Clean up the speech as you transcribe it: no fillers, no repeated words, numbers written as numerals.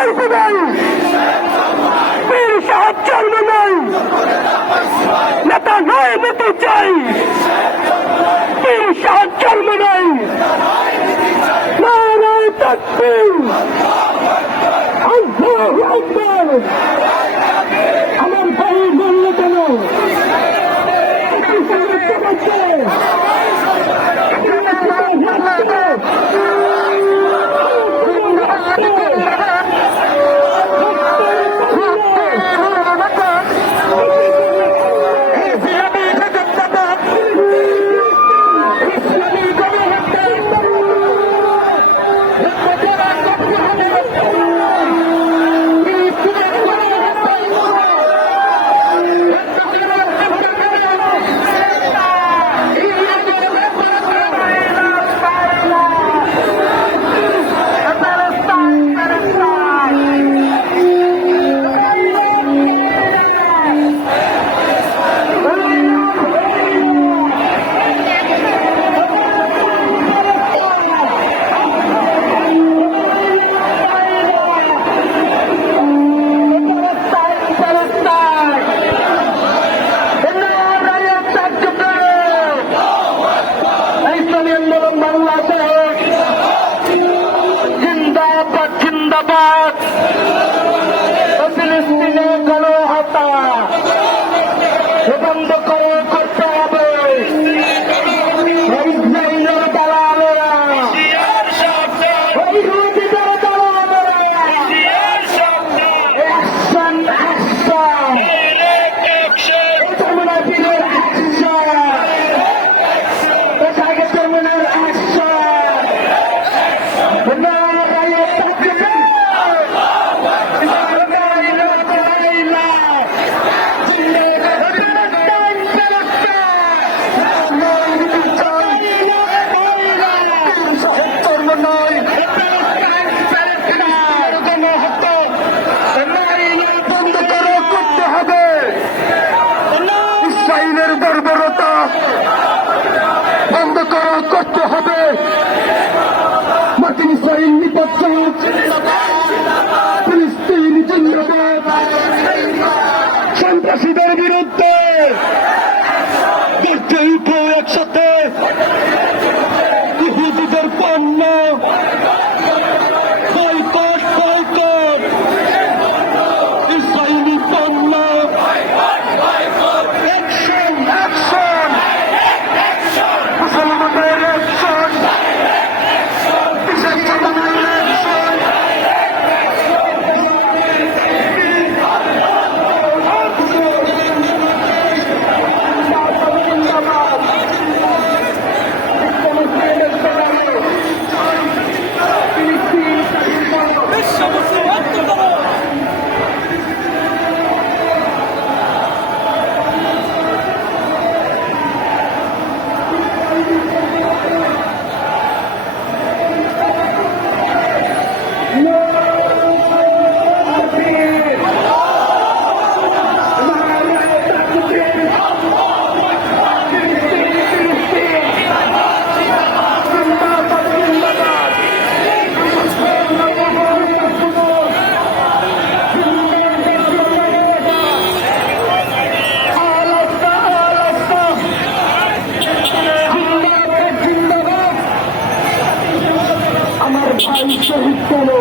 পাইছে নাই, পীর সাহেব জন্ম নাই, নেতা নয় নেতা চাই, পীর সাহেব জন্ম নাই, নারায়ে তাকবীর, আল্লাহু আকবার। আমার ভাই বলল কেন ফিলিস্তিনে গণহত্যা বন্ধ করতে হবে। ইসরায়েলের দালালেরা, ইহুদিদের দালালেরা, action action, terminal action, terminal action, নারায়ে তাকবীর। ইসরায়েলের বর্বরতা বন্ধ করতে হবে। মার্কিন ইসরায়েল নিপজ্জাত, ফিলিস্তিন জিন্দাবাদ, সন্ত্রাসীদের বিরুদ্ধে দেখতে উঠো একসাথে। ইহুদিদের পণ্য বয়কট বয়কট, ইসরায়েলি পণ্য অ্যাকশন অ্যাকশন, মুসলমানদের অ্যাকশন, মুসলমানদের অ্যাকশন। ভাই শহীদ হলো।